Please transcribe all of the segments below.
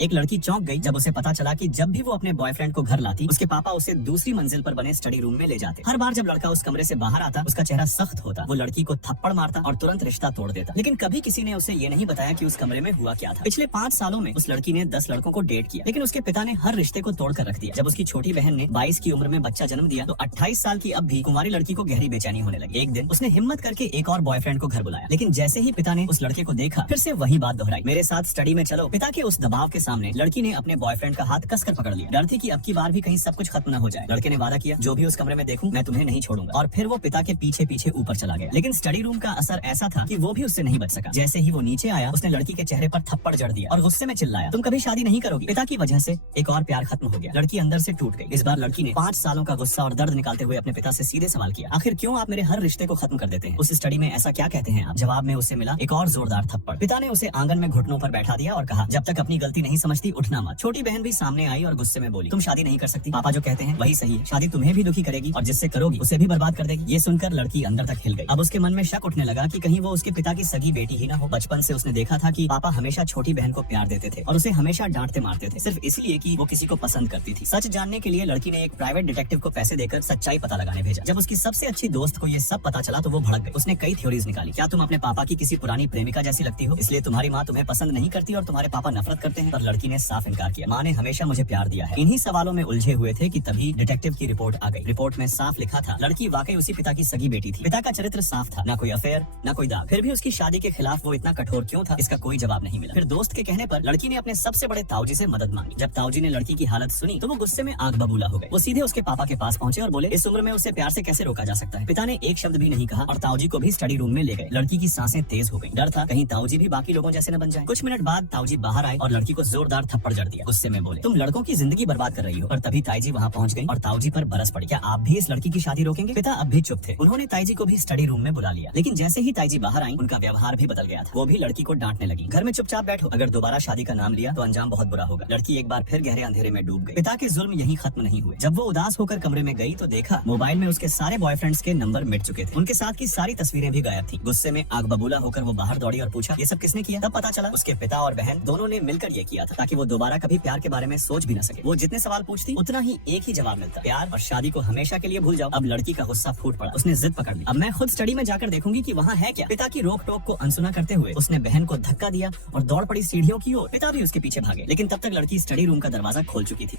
एक लड़की चौंक गई जब उसे पता चला कि जब भी वो अपने बॉयफ्रेंड को घर लाती, उसके पापा उसे दूसरी मंजिल पर बने स्टडी रूम में ले जाते। हर बार जब लड़का उस कमरे से बाहर आता, उसका चेहरा सख्त होता, वो लड़की को थप्पड़ मारता और तुरंत रिश्ता तोड़ देता। लेकिन कभी किसी ने उसे ये नहीं बताया कि उस कमरे में हुआ क्या था। पिछले 5 सालों में उस लड़की ने 10 लड़कों को डेट किया, लेकिन उसके पिता ने हर रिश्ते को तोड़ कर रख दिया। जब उसकी छोटी बहन ने 22 की उम्र में बच्चा जन्म दिया, तो 28 साल की अब भी कुंवारी लड़की को गहरी बेचैनी होने लगी। एक दिन उसने हिम्मत करके एक और बॉयफ्रेंड को घर बुलाया, लेकिन जैसे ही पिता ने उस लड़के को देखा, फिर से वही बात दोहराई, मेरे साथ स्टडी में चलो। पिता के उस दबाव के सामने लड़की ने अपने बॉयफ्रेंड का हाथ कसकर पकड़ लिया। डर थी कि अब की बार भी कहीं सब कुछ खत्म न हो जाए। लड़के ने वादा किया, जो भी उस कमरे में देखूं मैं तुम्हें नहीं छोड़ूंगा, और फिर वो पिता के पीछे पीछे ऊपर चला गया। लेकिन स्टडी रूम का असर ऐसा था कि वो भी उससे नहीं बच सका। जैसे ही वो नीचे आया, उसने लड़की के चेहरे पर थप्पड़ जड़ दिया और गुस्से में चिल्लाया, तुम कभी शादी नहीं करोगी। पिता की वजह से एक और प्यार खत्म हो गया। लड़की अंदर से टूट गई। इस बार लड़की ने 5 सालों का गुस्सा और दर्द निकालते हुए अपने पिता से सीधे सवाल किया, आखिर क्यों आप मेरे हर रिश्ते को खत्म कर देते हैं? उस स्टडी में ऐसा क्या कहते हैं आप? जवाब में उसे मिला एक और जोरदार थप्पड़। पिता ने उसे आंगन में घुटनों पर बैठा दिया और कहा, जब तक अपनी गलती नहीं समझती उठना मत। छोटी बहन भी सामने आई और गुस्से में बोली, तुम शादी नहीं कर सकती। पापा जो कहते हैं वही सही है। शादी तुम्हें भी दुखी करेगी और जिससे करोगी उसे भी बर्बाद कर देगी। ये सुनकर लड़की अंदर तक हिल गई। अब उसके मन में शक उठने लगा कि कहीं वो उसके पिता की सगी बेटी ही ना हो। बचपन से उसने देखा था कि पापा हमेशा छोटी बहन को प्यार देते थे और उसे हमेशा डांटते मारते थे, सिर्फ इसलिए कि वो किसी को पसंद करती थी। सच जानने के लिए लड़की ने एक प्राइवेट डिटेक्टिव को पैसे देकर सच्चाई पता लगाने भेजा। जब उसकी सबसे अच्छी दोस्त को ये सब पता चला तो वो भड़क गई। उसने कई थ्योरीज निकाली। क्या तुम अपने पापा की किसी पुरानी प्रेमिका जैसी लगती हो, इसलिए तुम्हारी माँ तुम्हें पसंद नहीं करती और तुम्हारे पापा नफरत करते हैं? पर लड़की ने साफ इनकार किया, माँ ने हमेशा मुझे प्यार दिया है। इन्हीं सवालों में उलझे हुए थे कि तभी डिटेक्टिव की रिपोर्ट आ गई। रिपोर्ट में साफ लिखा था, लड़की वाकई उसी पिता की सगी बेटी थी। पिता का चरित्र साफ था, ना कोई अफेयर, ना कोई दाग। फिर भी उसकी शादी के खिलाफ वो इतना कठोर क्यों था, इसका कोई जवाब नहीं मिला। फिर दोस्त के कहने पर लड़की ने अपने सबसे बड़े ताऊजी से मदद मांगी। जब ताऊजी ने लड़की की हालत सुनी तो वो गुस्से में आग बबूला हो गए। वो सीधे उसके पापा के पास पहुंचे और बोले, इस उम्र में उसे प्यार से कैसे रोका जा सकता है? पिता ने एक शब्द भी नहीं कहा और ताऊजी को भी स्टडी रूम में ले गए। लड़की की सांसें तेज हो गई। डर था कहीं ताऊजी भी बाकी लोगों जैसे न बन जाए। कुछ मिनट बाद ताऊजी बाहर आए और लड़की को जोरदार थप्पड़ जड़ दिया। गुस्से में बोले, तुम लड़कों की जिंदगी बर्बाद कर रही हो। और तभी ताईजी वहाँ पहुँच गई और ताऊजी पर बरस पड़ी, क्या आप भी इस लड़की की शादी रोकेंगे? पिता अब भी चुप थे। उन्होंने ताईजी को भी स्टडी रूम में बुला लिया, लेकिन जैसे ही ताईजी बाहर आई उनका व्यवहार भी बदल गया था। वो भी लड़की को डांटने लगी, घर में चुपचाप बैठो, अगर दोबारा शादी का नाम लिया तो अंजाम बहुत बुरा होगा। लड़की एक बार फिर गहरे अंधेरे में डूब गई। पिता के जुल्म यहीं खत्म नहीं हुए। जब वो उदास होकर कमरे में गई तो देखा मोबाइल में उसके सारे बॉयफ्रेंड्स के नंबर मिट चुके थे। उनके साथ की सारी तस्वीरें भी गायब थी। गुस्से में आग बबूला होकर वो बाहर दौड़ी और पूछा, ये सब किसने किया? तब पता चला उसके पिता और बहन दोनों ने मिलकर ये किया था, ताकि वो दोबारा कभी प्यार के बारे में सोच भी न सके। वो जितने सवाल पूछती उतना ही एक ही जवाब मिलता, प्यार और शादी को हमेशा के लिए भूल जाओ। अब लड़की का गुस्सा फूट पड़ा। उसने जिद पकड़ ली, अब मैं खुद स्टडी में जाकर देखूंगी कि वहाँ है क्या। पिता की रोक टोक को अनसुना करते हुए उसने बहन को धक्का दिया और दौड़ पड़ी सीढ़ियों की ओर। पिता भी उसके पीछे भागे, लेकिन तब तक लड़की स्टडी रूम का दरवाजा खोल चुकी थी।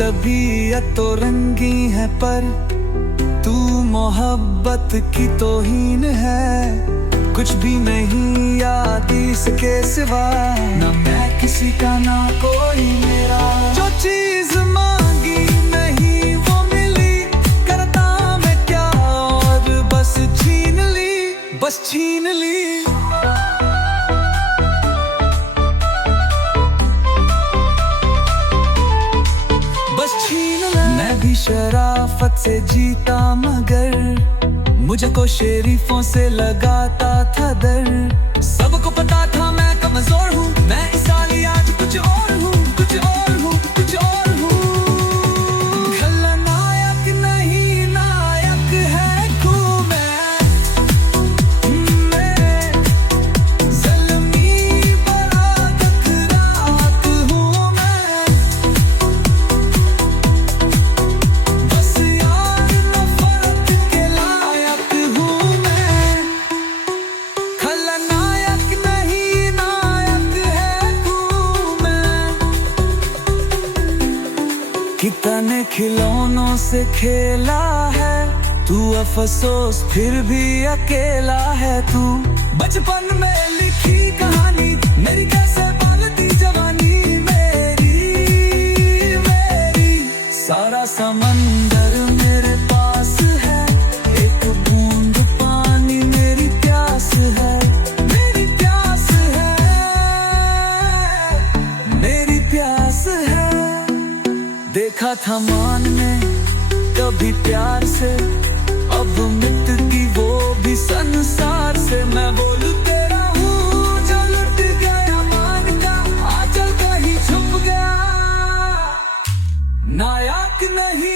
तबीयत तो रंगी है पर तू मोहब्बत की तौहीन है। कुछ भी नहीं याद इसके सिवा, ना मैं किसी का ना कोई मेरा। जो चीज मांगी नहीं वो मिली, करता मैं क्या और बस छीन ली, बस छीन ली। मैं भी शराफत से जीता मगर मुझको शरीफों से लगाता था डर। सबको पता था मैं कमजोर हूँ, मैं इस साली आज कुछ और हूँ, कुछ और हूँ, कुछ और हूँ। खलनायक नहीं नायक है तू, मैं ज़ल्मी बरात रात हूँ मैं। बस यार नफरत के लायक हूँ मैं। खलनायक नहीं नायक है तू, मैं कितने खिलौनों से खेला है तू, अफसोस फिर भी अकेला है तू। बचपन में लिखी कहानी मेरी कैसे पालती जवानी मेरी मेरी। सारा समंदर मेरे पास है, एक बूंद पानी मेरी प्यास है, मेरी प्यास है, मेरी प्यास है। देखा था मान में कभी प्यार से, अब मिट गई वो भी संसार से। मैं बोलूं तेरा हूँ जो लुट गया मान का, आंचल कहीं छुप गया, नायक नहीं